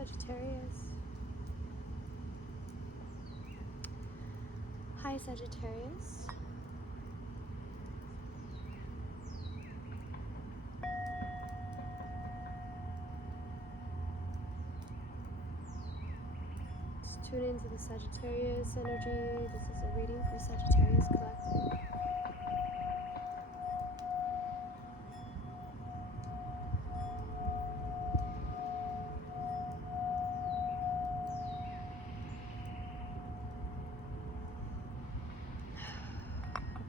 Sagittarius. Hi, Sagittarius. Let's tune into the Sagittarius energy. This is a reading for Sagittarius Collective.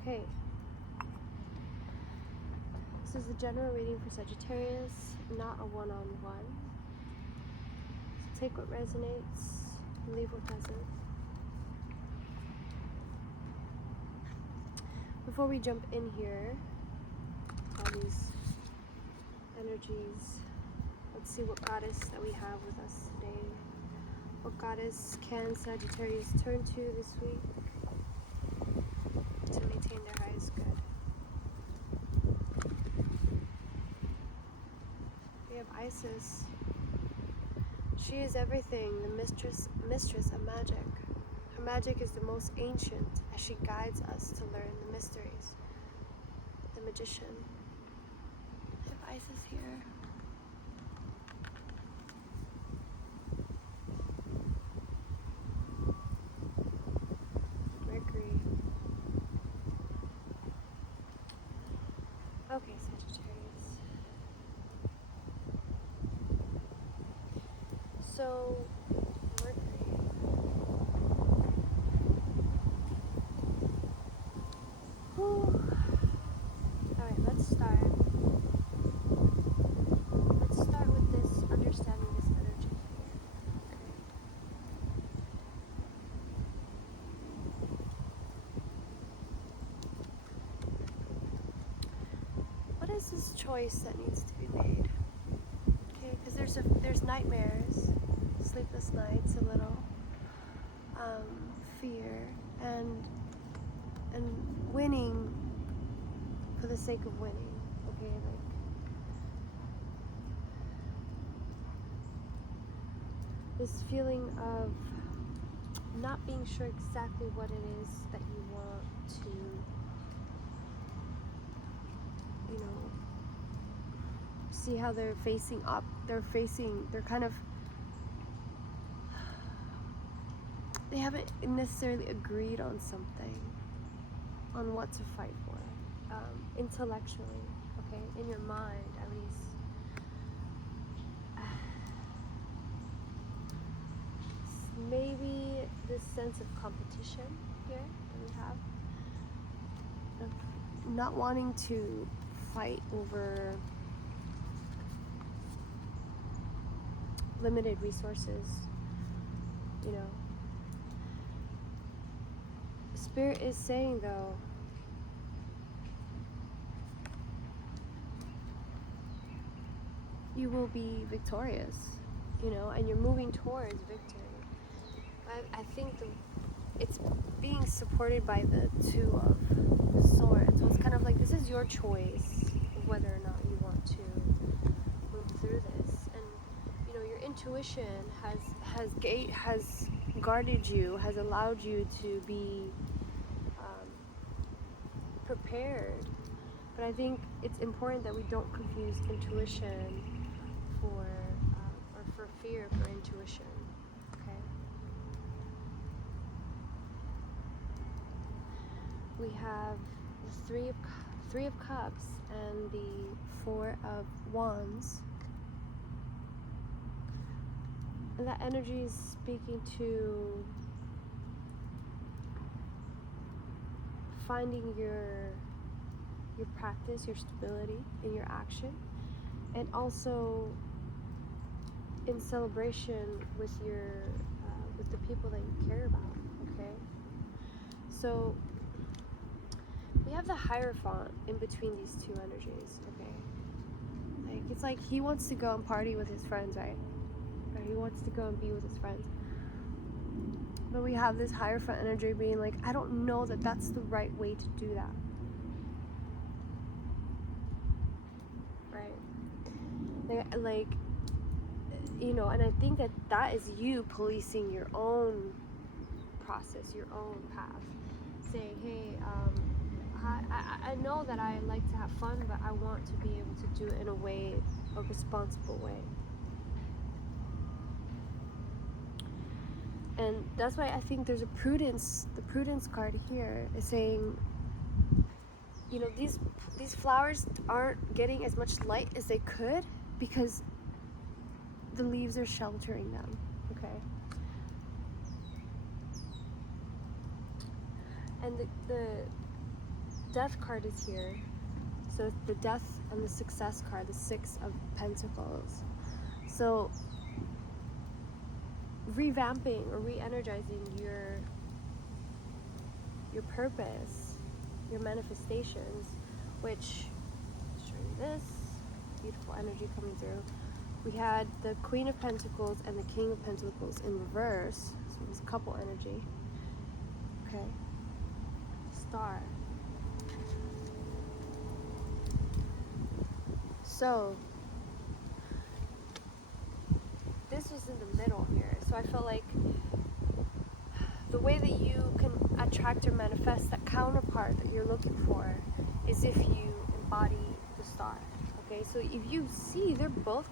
Okay. This is a general reading for Sagittarius, not a one-on-one. So take what resonates, leave what doesn't. Before we jump in here, all these energies, let's see what goddess that we have with us today. What goddess can Sagittarius turn to this week to maintain their highest good? We have Isis. She is everything, the mistress of magic. Her magic is the most ancient as she guides us to learn the mysteries. The magician. We have Isis here. Mercury. Okay, Sagittarius. So, Mercury. Whew. Alright, let's start. Let's start with this, understanding this energy here. Okay. What is this choice that needs to be made? Okay, because there's nightmares, sleepless nights, a little fear, and winning for the sake of winning. Okay, like this feeling of not being sure exactly what it is that you want to, you know, see how they're facing up. They're kind of, they haven't necessarily agreed on something, on what to fight for, intellectually, okay, in your mind at least. Maybe this sense of competition here that we have, of not wanting to fight over limited resources, you know. Spirit is saying, though, you will be victorious, you know, and you're moving towards victory. I think it's being supported by the Two of Swords. So it's kind of like this is your choice of whether or not you want to move through this. And you know, your intuition has guarded you, has allowed you to be prepared. But I think it's important that we don't confuse intuition for fear for intuition. Okay. We have the Three of Cups and the Four of Wands. And that energy is speaking to finding your practice, your stability in your action, and also in celebration with your with the people that you care about. Okay, so we have the Hierophant in between these two energies. Okay, like it's like he wants to go and party with his friends, right? Or he wants to go and be with his friends. But we have this Hierophant energy being like, I don't know that that's the right way to do that. Right? Like you know, and I think that that is you policing your own process, your own path, saying, hey, I know that I like to have fun, but I want to be able to do it in a way, a responsible way. And that's why I think there's a prudence. The prudence card here is saying, you know, these flowers aren't getting as much light as they could because the leaves are sheltering them. Okay. And the death card is here. So it's the death and the success card, the 6 of Pentacles. So revamping or re-energizing your purpose, your manifestations, which, show you this beautiful energy coming through. We had the Queen of Pentacles and the King of Pentacles in reverse, so it was couple energy. Okay. Star. So this was in the middle here, so I felt like the way that you can attract or manifest that counterpart that you're looking for is if you embody the star. Okay, so if you see, they're both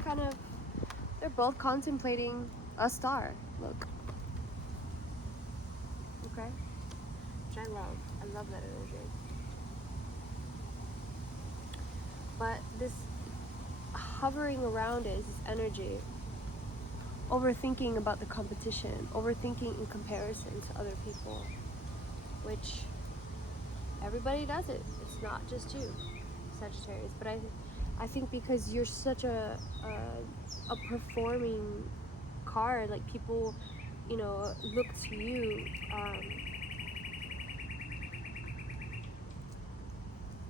contemplating a star. Look. Okay, which I love that energy. But this hovering around it is this energy, overthinking about the competition, overthinking in comparison to other people, which everybody does it. It's not just you, Sagittarius. But I think because you're such a performing card, like people, you know, look to you.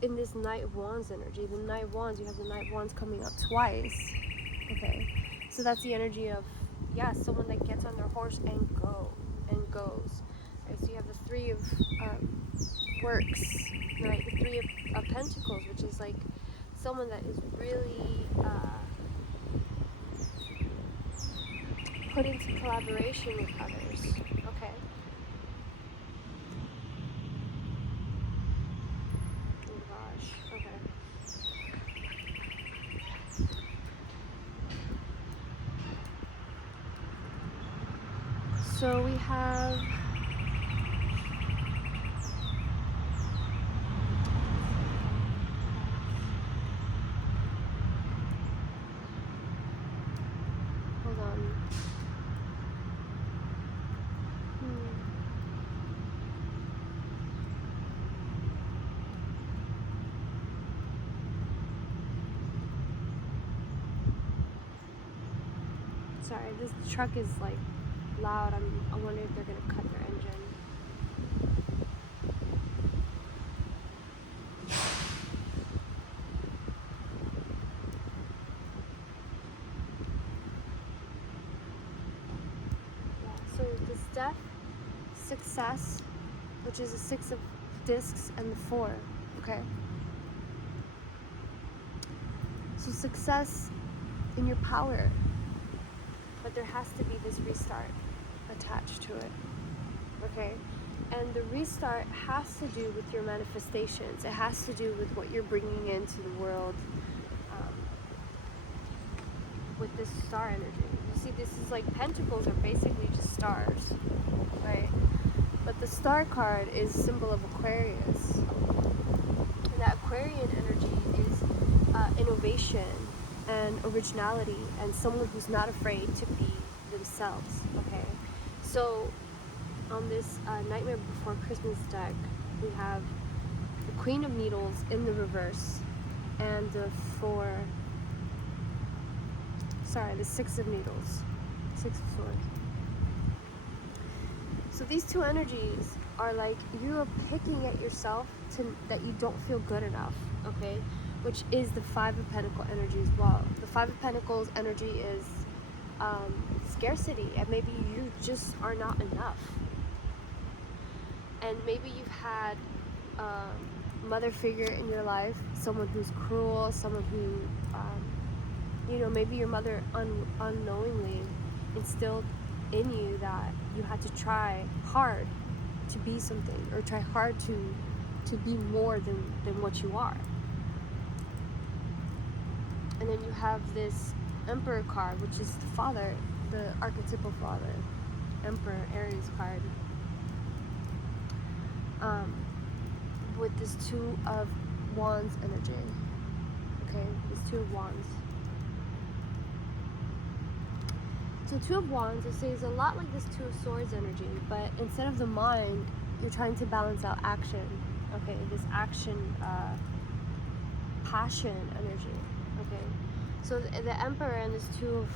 In this Knight of Wands energy, the Knight of Wands, you have the Knight of Wands coming up twice. Okay, so that's the energy of, yeah, someone that gets on their horse and goes. Right, so you have the 3 of works, right? The 3 of Pentacles, which is like someone that is really put into collaboration with others. Okay. Oh gosh. Okay. So we have hold on. Sorry, this truck is like loud. I wonder if they're gonna cut their engine. Yeah, so this death, success, which is the 6 of discs and the 4, okay? So success in your power, but there has to be this restart attached to it, okay? And the restart has to do with your manifestations. It has to do with what you're bringing into the world with this star energy. You see, this is like Pentacles are basically just stars, right? But the star card is symbol of Aquarius. And that Aquarian energy is innovation and originality and someone who's not afraid to be themselves, okay? So on this Nightmare Before Christmas deck, we have the Queen of Needles in the reverse and the the 6 of Needles, 6 of Swords. So these two energies are like you are picking at yourself that you don't feel good enough, okay? Which is the 5 of Pentacles energy as well. The 5 of Pentacles energy is scarcity, and maybe you just are not enough. And maybe you've had a mother figure in your life, someone who's cruel, someone who You know, maybe your mother unknowingly instilled in you that you had to try hard to be something, or try hard to be more than what you are. And then you have this Emperor card, which is the father, the archetypal father, Emperor Aries card, with this Two of Wands energy. Okay, this Two of Wands. So Two of Wands, it says a lot like this Two of Swords energy, but instead of the mind, you're trying to balance out action. Okay, this action, passion energy. Okay, so the Emperor and this Two of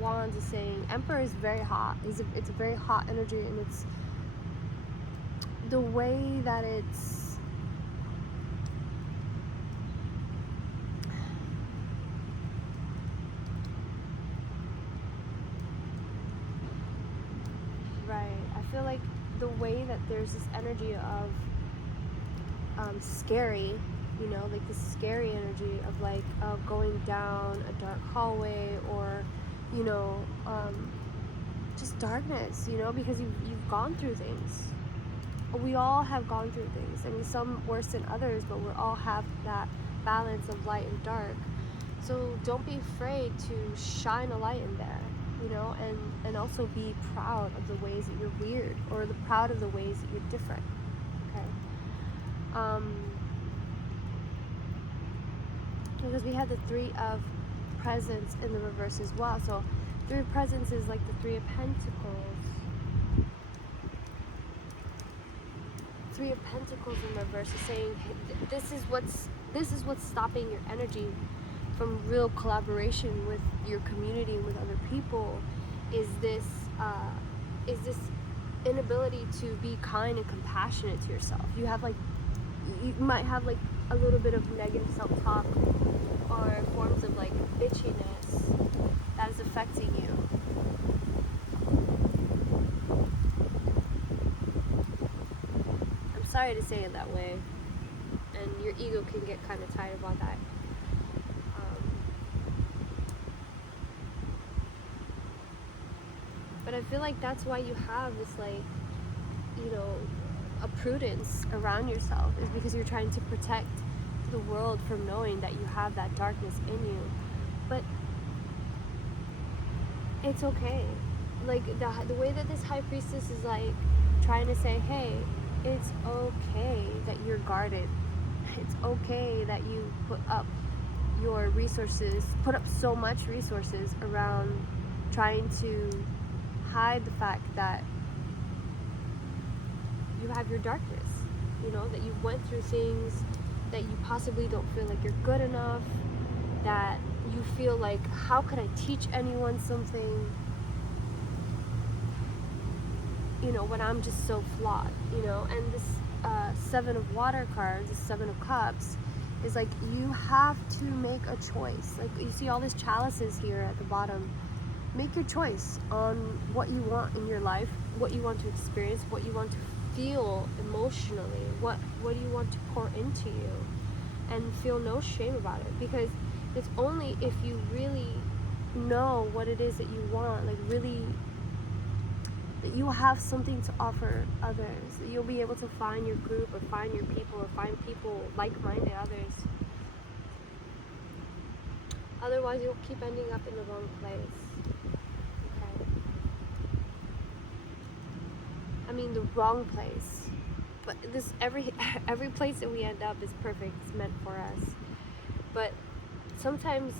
Wands is saying Emperor is very hot. It's a very hot energy, and it's the way that it's right. I feel like the way that there's this energy of scary, you know, like this scary energy of like going down a dark hallway, or you know, just darkness, you know, because you've gone through things. We all have gone through things. I mean, some worse than others, but we all have that balance of light and dark. So don't be afraid to shine a light in there, you know, and also be proud of the ways that you're weird, or proud of the ways that you're different. Okay. Because we had the Three of Presents in the reverse as well. So Three of Presents is like the Three of Pentacles. Three of Pentacles in reverse is saying, hey, this is what's stopping your energy from real collaboration with your community and with other people, is this inability to be kind and compassionate to yourself. You might have like a little bit of negative self-talk, or forms of like bitchiness that is affecting you. I'm sorry to say it that way, and your ego can get kind of tired about that. But I feel like that's why you have this, like, you know, a prudence around yourself, is because you're trying to protect the world from knowing that you have that darkness in you. But it's okay. Like the way that this High Priestess is like trying to say, hey, it's okay that you're guarded. It's okay that you put up your resources, put up so much resources around trying to hide the fact that you have your darkness, you know, that you went through things, that you possibly don't feel like you're good enough, that you feel like, how could I teach anyone something, you know, when I'm just so flawed, you know. And this Seven of Water cards, the Seven of Cups, is like, you have to make a choice. Like, you see all these chalices here at the bottom. Make your choice on what you want in your life, what you want to experience, what you want to feel emotionally, what do you want to pour into you, and feel no shame about it. Because it's only if you really know what it is that you want, like really, that you have something to offer others, that you'll be able to find your group, or find your people, or find people, like-minded others. Otherwise, you'll keep ending up in the wrong place. Okay. I mean, the wrong place. But this every place that we end up is perfect. It's meant for us. But sometimes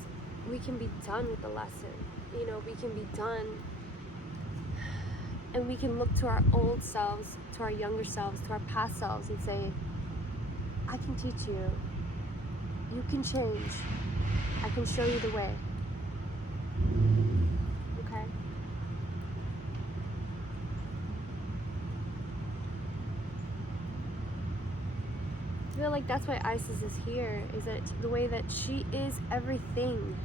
we can be done with the lesson. You know, we can be done, and we can look to our old selves, to our younger selves, to our past selves, and say, I can teach you. You can change. I can show you the way. Okay? I feel like that's why Isis is here, is that the way that she is everything.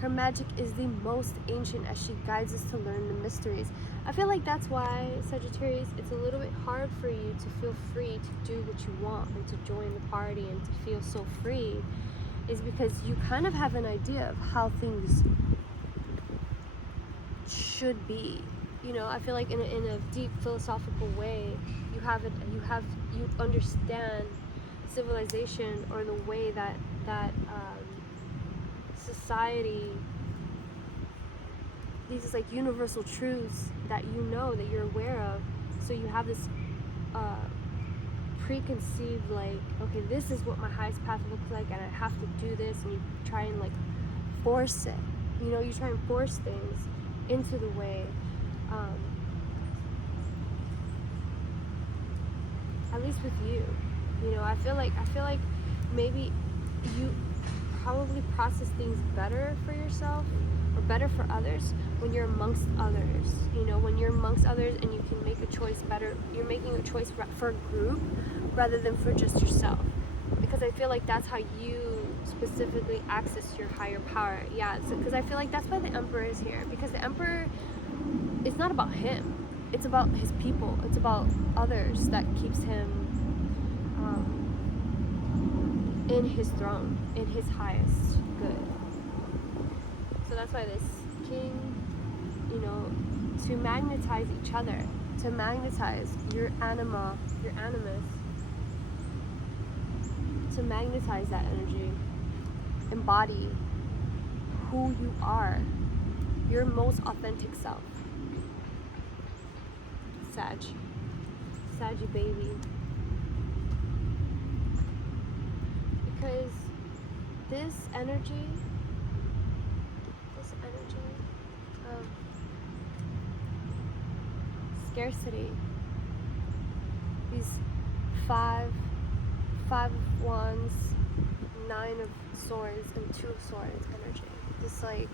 Her magic is the most ancient, as she guides us to learn the mysteries. I feel like that's why, Sagittarius, it's a little bit hard for you to feel free to do what you want, and to join the party, and to feel so free, is because you kind of have an idea of how things should be. You know, I feel like in a deep philosophical way, you understand civilization, or the way that society, these like universal truths that you know, that you're aware of. So you have this preconceived, like, okay, this is what my highest path looks like, and I have to do this, and you try and like force it. You know, you try and force things into the way. At least with you, you know, I feel like maybe you probably process things better for yourself, or better for others, when you're amongst others. You know, when you're amongst others and you can make a choice better, you're making a choice for a group rather than for just yourself. Because I feel like that's how you specifically access your higher power. Yeah, because I feel like that's why the Emperor is here. Because the Emperor, it's not about him. It's about his people. It's about others that keeps him in his throne, in his highest good. So that's why this king, you know, to magnetize each other, to magnetize your anima, your animus, to magnetize that energy, embody who you are, your most authentic self. Saggy baby. Because this energy of scarcity, these five of wands, 9 of swords, and 2 of swords energy, this like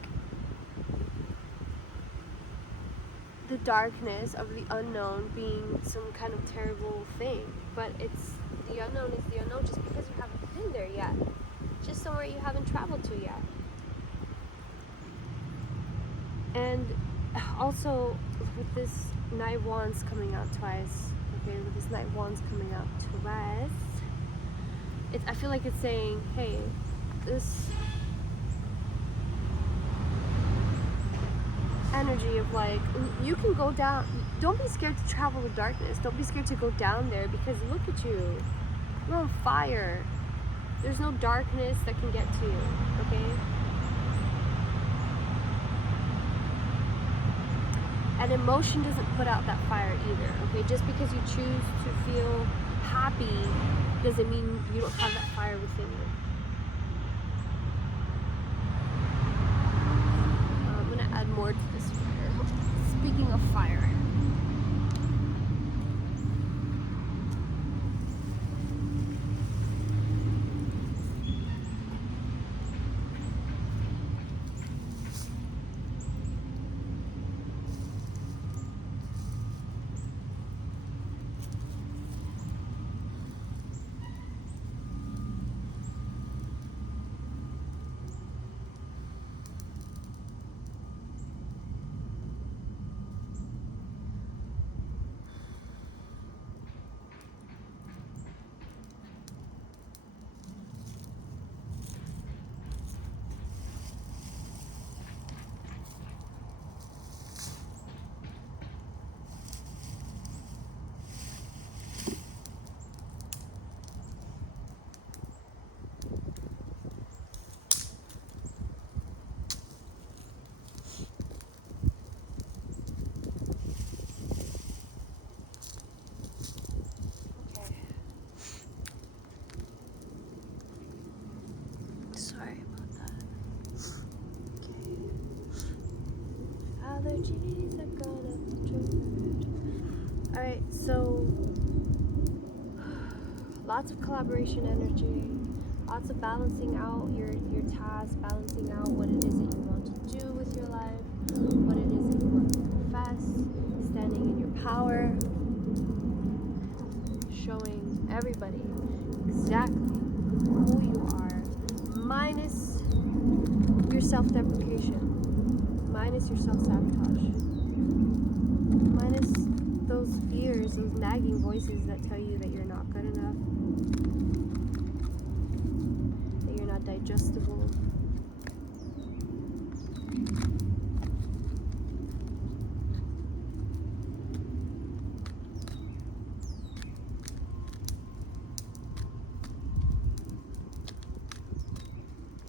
the darkness of the unknown being some kind of terrible thing, but it's the unknown is the unknown just because you haven't been there yet, just somewhere you haven't traveled to yet. And also with this Knight of Wands coming out twice, okay, with this Knight of Wands coming out twice, I feel like it's saying, hey, this energy of like, you can go down, don't be scared to travel the darkness, don't be scared to go down there, because look at you, you're on fire. There's no darkness that can get to you, okay? And emotion doesn't put out that fire either, okay? Just because you choose to feel happy doesn't mean you don't have that fire within you. I'm gonna add more to this fire. Speaking of fire. Sorry about that. Okay. Allergies are gonna be triggered. Alright, so lots of collaboration energy, lots of balancing out your tasks, balancing out what it is that you want to do with your life, what it is that you want to manifest, standing in your power, showing everybody exactly who you are, minus your self-deprecation, minus your self-sabotage, minus those fears, those nagging voices that tell you that you're not good enough, that you're not adjustable.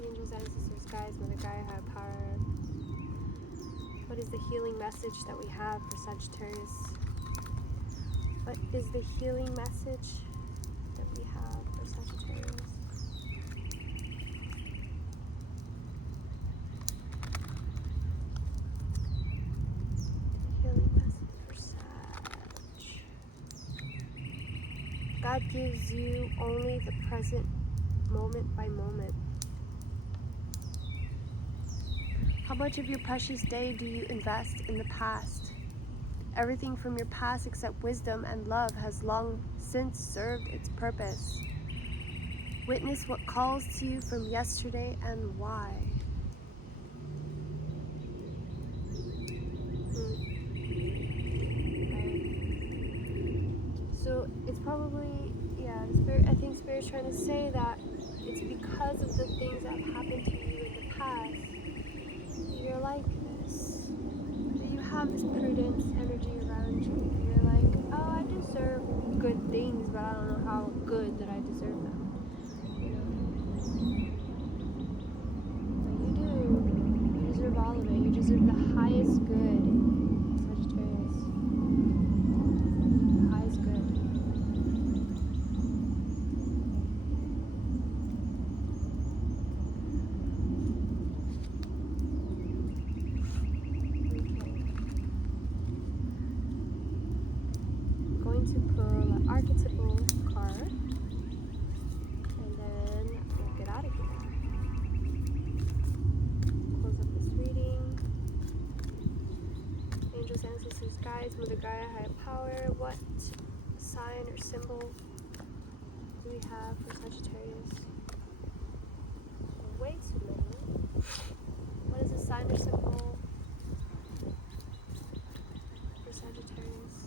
Angels, ancestors, guides, Mother Gaia, higher power. What is the healing message that we have for Sagittarius? What is the healing message that we have for Sagittarius? Healing message for Sag. God gives you only the present, moment by moment. How much of your precious day do you invest in the past? Everything from your past except wisdom and love has long since served its purpose. Witness what calls to you from yesterday and why. So it's probably, yeah, the Spirit, I think Spirit's trying to say that it's because of the things that have happened to you in the past that you're like this. That you have this prudence energy around you. You're like, oh, I deserve good things, but I don't know how good that I deserve them. You know? But you do. You deserve all of it. You deserve the highest good, Sagittarius. The highest good. To pull an archetypal card, and then we'll get out of here. Close up this reading. Angels, ancestors, guides, Mother Gaia, higher power. What sign or symbol do we have for Sagittarius? Way too many. What is a sign or symbol for Sagittarius?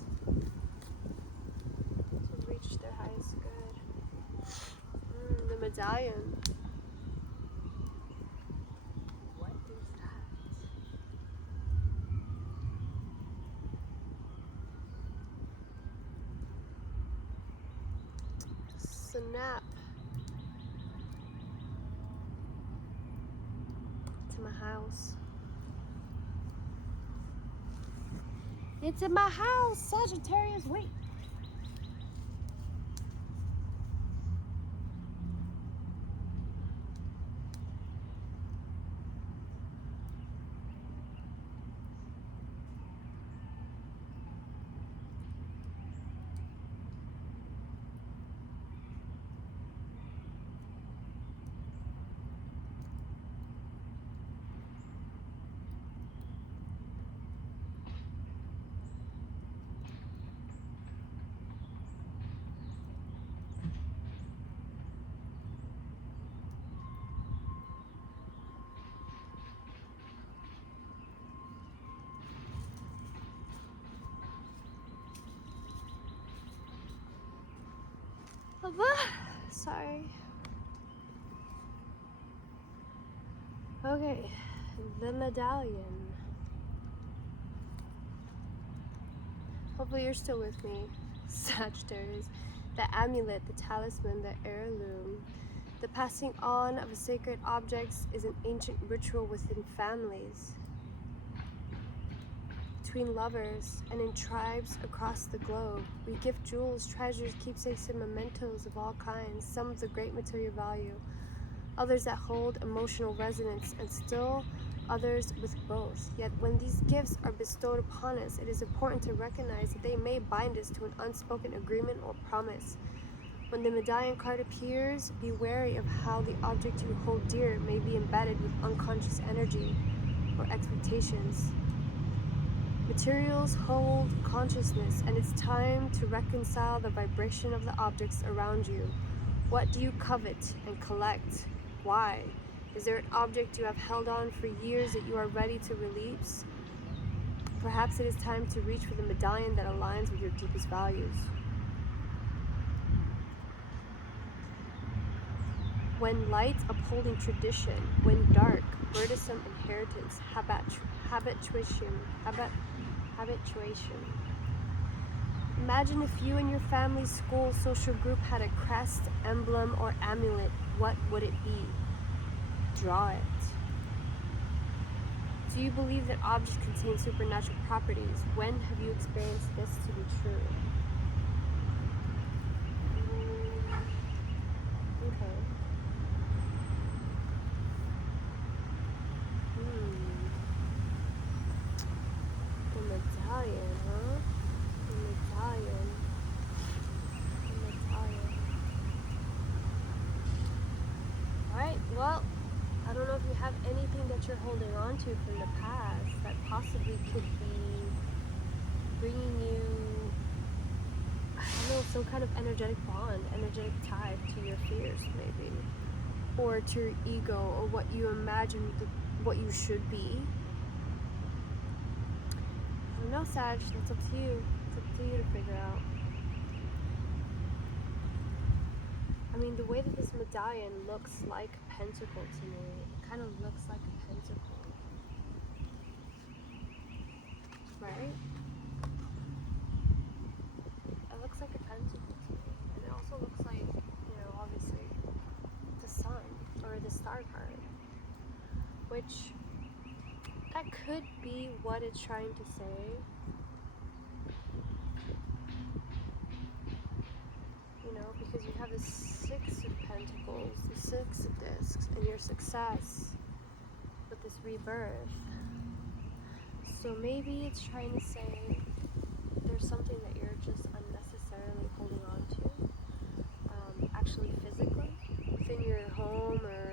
Reach their highest good. The medallion. What is that? Snap to my house. It's in my house, Sagittarius. Wait. Sorry. Okay, the medallion. Hopefully you're still with me, Sagittarius. The amulet, the talisman, the heirloom. The passing on of sacred objects is an ancient ritual within families, between lovers, and in tribes across the globe. We gift jewels, treasures, keepsakes, and mementos of all kinds, some of the great material value, others that hold emotional resonance, and still others with both. Yet when these gifts are bestowed upon us, it is important to recognize that they may bind us to an unspoken agreement or promise. When the medallion card appears, be wary of how the object you hold dear may be embedded with unconscious energy or expectations. Materials hold consciousness, and it's time to reconcile the vibration of the objects around you. What do you covet and collect? Why? Is there an object you have held on for years that you are ready to release? Perhaps it is time to reach for the medallion that aligns with your deepest values. When light, upholding tradition. When dark, burdensome inheritance, habituation. Imagine if you and your family's school social group had a crest, emblem, or amulet. What would it be? Draw it. Do you believe that objects contain supernatural properties? When have you experienced this to be true? Okay. The medallion, huh? The medallion. Alright, well, I don't know if you have anything that you're holding on to from the past that possibly could be bringing you, I don't know, some kind of energetic bond, energetic tie to your fears, maybe. Or to your ego, or what you imagine what you should be. I don't know, Sag, that's up to you. It's up to you to figure out. I mean, the way that this medallion looks like a pentacle to me, it kind of looks like a pentacle. Right? It looks like a pentacle to me. And it also looks like, you know, obviously, the sun, or the star card. Which, that could be what it's trying to say. You know, because you have the Six of Pentacles, the Six of Discs, and your success with this rebirth. So maybe it's trying to say there's something that you're just unnecessarily holding on to, actually physically, within your home, or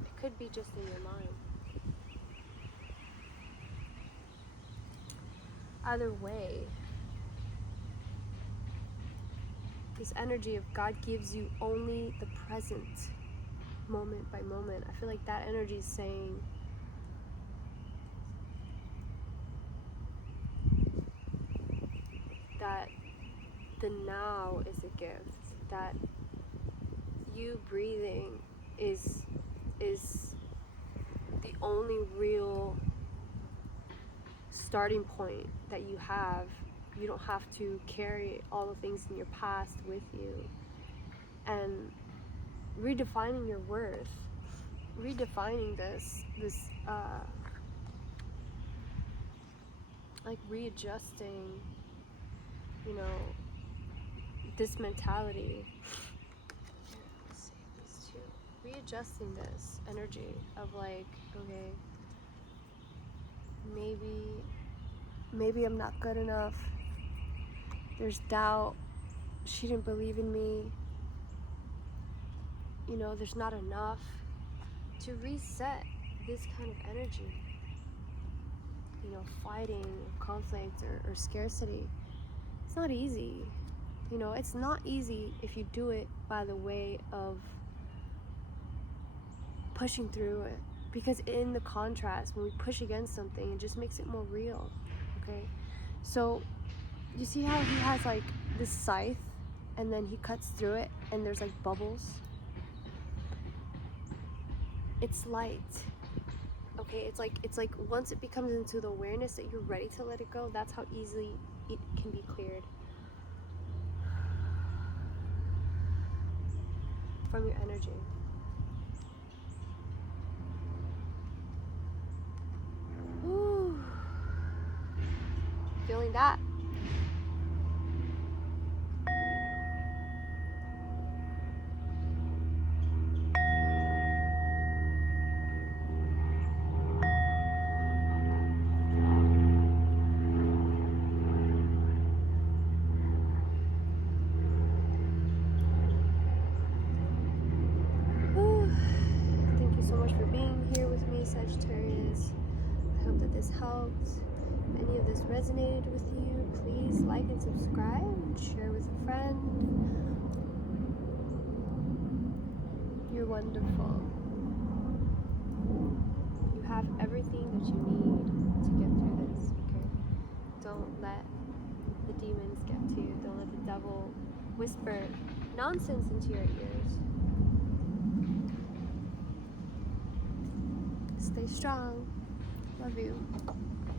it could be just in your mind. Either way, this energy of God gives you only the present, moment by moment. I feel like that energy is saying that the now is a gift, that you breathing is the only real starting point that you have. You don't have to carry all the things in your past with you. And redefining your worth, redefining this like readjusting, you know, this mentality. Let's see, these two. Readjusting this energy of like, okay, maybe I'm not good enough. There's doubt. She didn't believe in me. You know, there's not enough. To reset this kind of energy, you know, fighting, conflict, or scarcity, it's not easy. You know, it's not easy if you do it by the way of pushing through it. Because in the contrast, when we push against something, it just makes it more real, okay? So, you see how he has like this scythe, and then he cuts through it, and there's like bubbles? It's light, okay? It's like once it becomes into the awareness that you're ready to let it go, that's how easily it can be cleared from your energy. Ooh. Feeling that? Thank you so much for being here with me, Sagittarius. I hope that this helped. If any of this resonated with you, please like and subscribe and share with a friend. You're wonderful. You have everything that you need to get through this, okay? Don't let the demons get to you. Don't let the devil whisper nonsense into your ears. Stay strong. Love you.